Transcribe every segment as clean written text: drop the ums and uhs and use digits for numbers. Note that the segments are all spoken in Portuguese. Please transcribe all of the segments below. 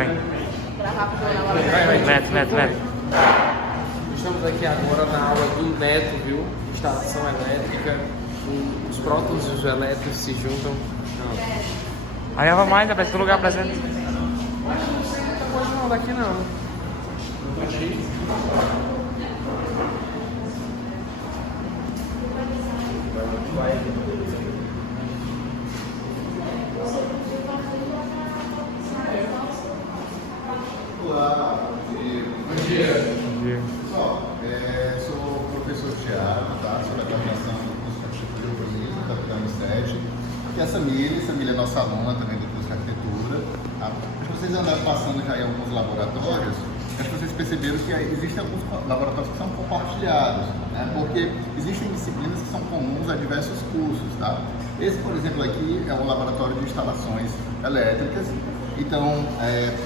vem. Mete. Estamos aqui agora na aula do Neto, viu? Instalação elétrica. Os prótons e os elétrons se juntam. Aí ela vai mais, aparece que o lugar presente. Mas não sei muita coisa não daqui não. Olá, bom dia. Pessoal, sou o professor Thiago, tá? Sou da coordenação do curso de Arquitetura e Urbanismo, Capitão Inset. Aqui é a Samília é nossa aluna também do curso de Arquitetura. Tá? Acho que vocês andaram passando já em alguns laboratórios, acho que vocês perceberam que existem alguns laboratórios que são compartilhados, né? Porque existem disciplinas que são comuns a diversos cursos, tá? Esse, por exemplo, aqui é um laboratório de instalações elétricas. Então,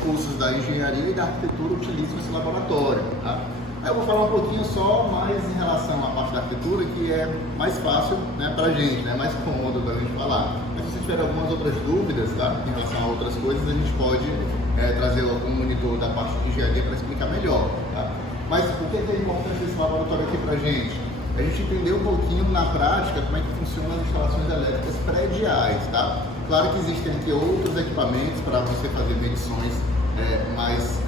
cursos da engenharia e da arquitetura utilizam esse laboratório. Tá? Aí eu vou falar um pouquinho só mais em relação à parte da arquitetura, que é mais fácil, né, para a gente, né, mais cômodo para a gente falar. Mas se você tiver algumas outras dúvidas, tá, em relação a outras coisas, a gente pode trazer algum monitor da parte de engenharia para explicar melhor. Tá? Mas o que é importante esse laboratório aqui para a gente? A gente entender um pouquinho na prática como é que funcionam as instalações elétricas prediais, tá? Claro que existem aqui outros equipamentos para você fazer medições mais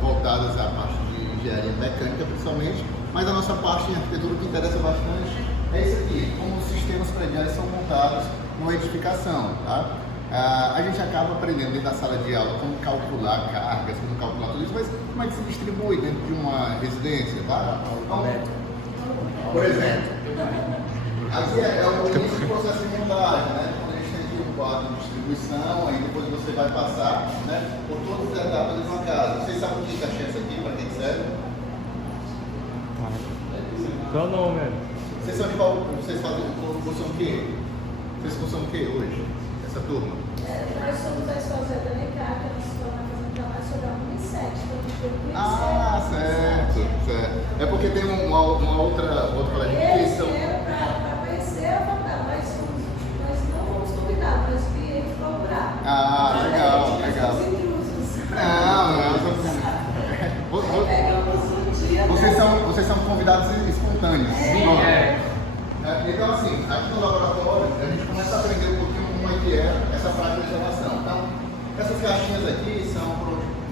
voltadas à parte de engenharia mecânica, principalmente, mas a nossa parte em arquitetura que interessa bastante é isso aqui, como os sistemas prediais são montados numa edificação, tá? A gente acaba aprendendo dentro da sala de aula como calcular cargas, como calcular tudo isso, mas como é que se distribui dentro de uma residência, tá? Por exemplo, aqui é o início do processo de montagem, né? Quando a gente tem aqui um quadro de distribuição, aí depois você vai passar, né, por todas as etapas de uma casa. Vocês sabem o que é isso aqui, para que serve? Qual o nome? Vocês são de qual? Vocês fazem cursam o quê? Vocês cursam o quê hoje? Essa turma? Nós somos a escola da NK, que é uma escola fazendo trabalho sobre a Unicef. Ah, certo. É porque tem uma outra colega que estão... Para conhecer a faculdade, nós não fomos convidados, nós viemos procurar. Ah, legal. Somos intrusos. Vocês são convidados espontâneos. Então, assim, aqui no laboratório, a gente começa a aprender um pouquinho como é que é essa prática de instalação. Então, essas caixinhas aqui são,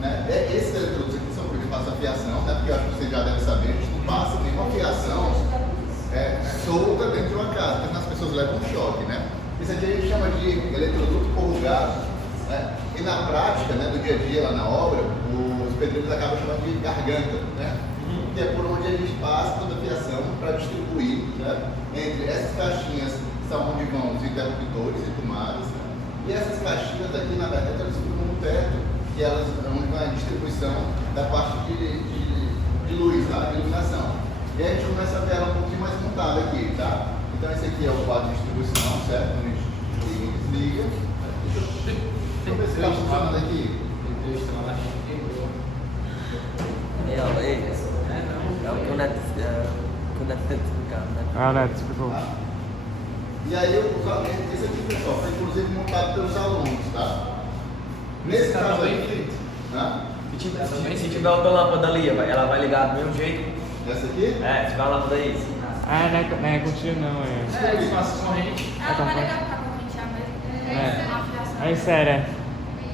né, esses eletrodos aqui são para que faça a fiação, né, porque eu acho que vocês já devem saber, a gente não passa nenhuma fiação solta dentro de uma casa, porque as pessoas levam um choque, né? Isso aqui a gente chama de eletroduto corrugado, né? E na prática, né, do dia a dia lá na obra, os pedreiros acabam chamando de garganta, né? Que é por onde a gente passa toda a fiação para distribuir, né, entre essas caixinhas que são onde vão os interruptores e tomadas, né? E essas caixinhas aqui, na verdade, elas ficam no teto, que elas onde vai a distribuição da parte de luz, tá? De iluminação. E aí a gente começa a ver ela um pouquinho mais montada aqui, tá? Então esse aqui é o quadro de distribuição, certo? Quando a gente liga e desliga. Deixa eu ver se está funcionando aqui. Ah, Neto, explicou. E aí esse aqui, pessoal, foi inclusive montado pelos alunos, tá? Nesse caso aqui, Se tiver outra lâmpada ali, ela vai ligar do mesmo jeito? essa aqui? Se tiver a lâmpada aí. Ah, não é contigo não, Espaço corrente. Ela vai ligar para a corrente, mas É sério,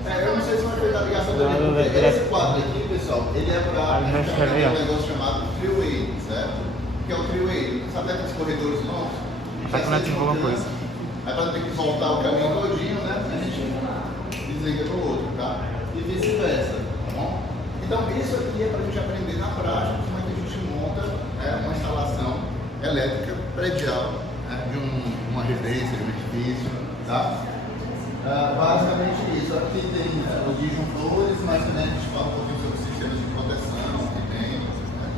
Eu não sei se vai ter a ligação dele, porque esse quadro aqui, pessoal, ele é para um negócio chamado freeway, certo? Que é o freeway, sabe aqueles corredores longos? Tá que não ativou alguma coisa. Aí para ter que voltar o caminho todinho, né? A gente desliga pro outro, tá? E vice-versa, tá bom? Então isso aqui é para a gente aprender na prática como é que a gente monta uma instalação elétrica predial, né, de uma residência, de um edifício, tá? Basicamente isso. Aqui tem o Vision Flores, mas também a gente fala um pouquinho sobre sistemas de proteção que tem, né?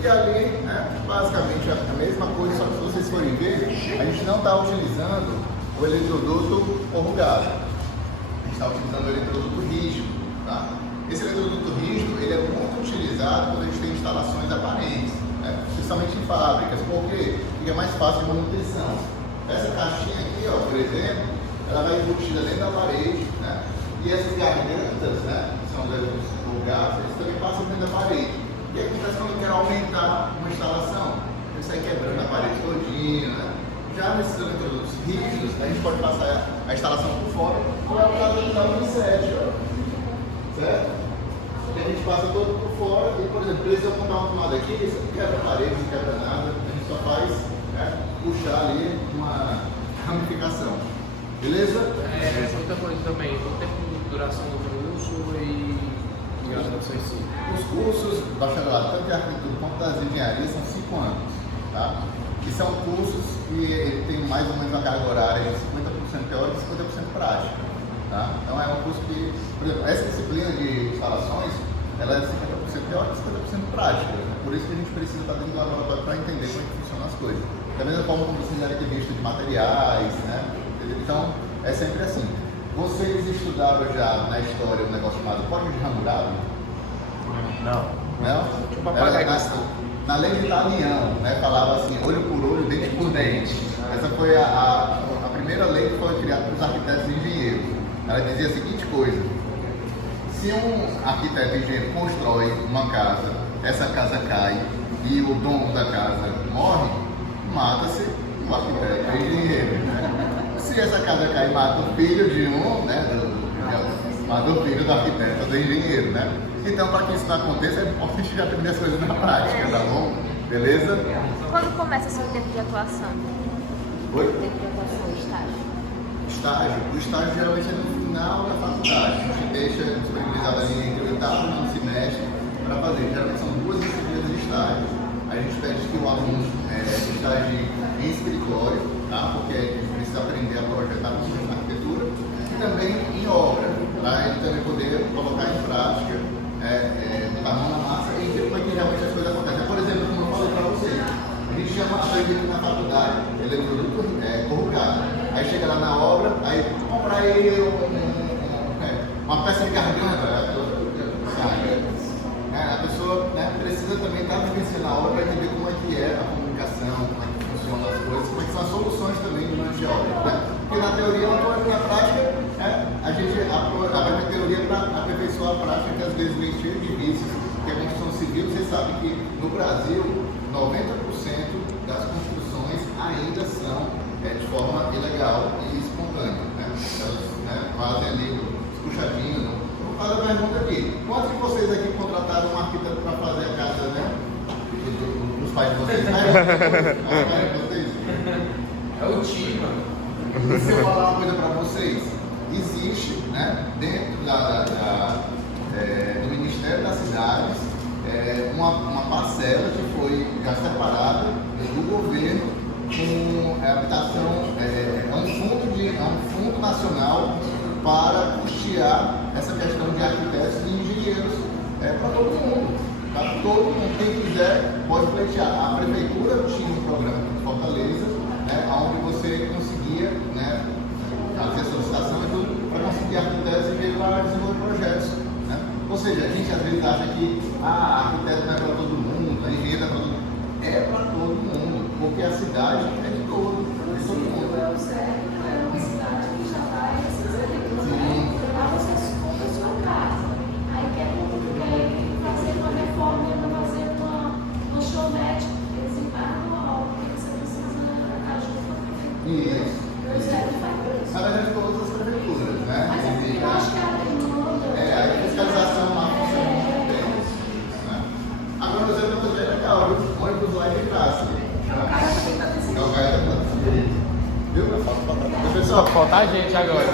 E ali, né, basicamente a mesma coisa, só que se vocês forem ver, a gente não está utilizando o eletroduto corrugado, a gente está utilizando o eletroduto rígido, tá? Esse eletroduto rígido, ele é muito utilizado quando a gente tem instalações aparentes, né, principalmente em fábricas, porque fica mais fácil de manutenção. Essa caixinha aqui, ó, por exemplo, ela vai embutida dentro da parede, né? E essas gargantas, né, que são os da parede. E aí acontece quando eu quero aumentar uma instalação, eu saio quebrando a parede todinha, né? Já nesses eletrodutos rígidos, a gente pode passar a instalação por fora ou é o caso da Unicef, certo? E a gente passa todo por fora e, por exemplo, precisa montar uma tomada aqui, você não quebra a parede, não quebra nada, a gente só faz puxar ali uma ramificação. Beleza? Outra coisa também, o tempo de duração do curso e a graduação em si. Os cursos bacharelado, tanto de arquitetura quanto das engenharias, são 5 anos. Tá? E são cursos que ele tem mais ou menos uma carga horária de 50% teórica e 50% prática. Tá? Então é um curso que, por exemplo, essa disciplina de instalações, ela é de 50% teórica e 50% prática. Por isso que a gente precisa estar dentro do laboratório para entender como é que funcionam as coisas. Da mesma forma como você era revista de materiais, né? Então é sempre assim. Vocês estudaram já na história um negócio chamado Código de Hammurabi? Não. Não? Tipo papagaio. Na lei de Italião, né, falava assim, olho por olho, dente por dente. Essa foi a primeira lei que foi criada pelos arquitetos e engenheiros. Ela dizia a seguinte coisa: se um arquiteto e engenheiro constrói uma casa, essa casa cai e o dono da casa morre, mata-se o arquiteto e engenheiro. Né? Se essa casa cai e mata o filho de um, né, mata o filho do arquiteto ou do engenheiro, né? Então, para que isso não aconteça, é importante já aprender as coisas na prática, tá bom? Beleza? Quando começa seu tempo de atuação? Oi? Tempo de atuação, estágio. Estágio. O estágio geralmente é no final da faculdade. A gente deixa disponibilizado ali entre o oitavo e o nono semestre para fazer. Geralmente são 2 disciplinas de estágio. Aí a gente pede que o aluno estagie em escritório, tá? Porque a gente precisa aprender a projetar na arquitetura e também em obra, para ele também poder colocar em prática, botar a mão na massa e ver como é que realmente as coisas acontecem. Por exemplo, como eu falei para vocês, a gente chama a gente na faculdade, ele é produto corrugado. Aí chega lá na obra, aí compra aí uma peça de garganta, a pessoa, né, precisa também estar vivenciando a obra para entender como é que é a comunicação, como é que funcionam as coisas, como é que são as soluções também durante a obra. Né? Porque na teoria, na prática, a gente aprende a teoria para aperfeiçoar a prática, que às vezes vem cheio de vícios, que a construção civil, você sabe que no Brasil, 90% das construções ainda são de forma ilegal e espontânea. Né? Elas fazem ali os puxadinhos. Vou fazer a pergunta aqui. Quantos de vocês aqui contrataram um arquiteto para fazer a casa, né? Dos pais de vocês? É o time, mano. Se eu falar uma coisa para vocês, existe, né, dentro do Ministério das Cidades uma parcela que foi já separada do governo com habitação, um fundo nacional para custear essa questão de arquitetos e engenheiros para todo mundo. Tá? Todo mundo, quem quiser, pode pleitear. A prefeitura tinha um programa em Fortaleza, onde você conseguia, né, fazer a solicitação e tudo para conseguir arquitetos e engenheiros para desenvolver projetos. Né? Ou seja, a gente às vezes acha que arquiteto não é para todo mundo, a engenheiro é para todo mundo. É para todo mundo, porque a cidade é de todo mundo. É uma cidade que já está lá você compra a sua casa. Aí quer fazer uma reforma, quer fazer uma lanchonete, eles embarcam a obra, porque você precisa estar junto com a prefeitura. Isso. O Ministério faz isso. Na verdade, todas as prefeituras, né? Mas eu acho que a demanda. A fiscalização lá funciona muito bem. Né? Agora você vai fazer legal, viu? Ônibus lá de graça. O cara também está decidindo. Viu? Eu falo pra Só falta a gente agora.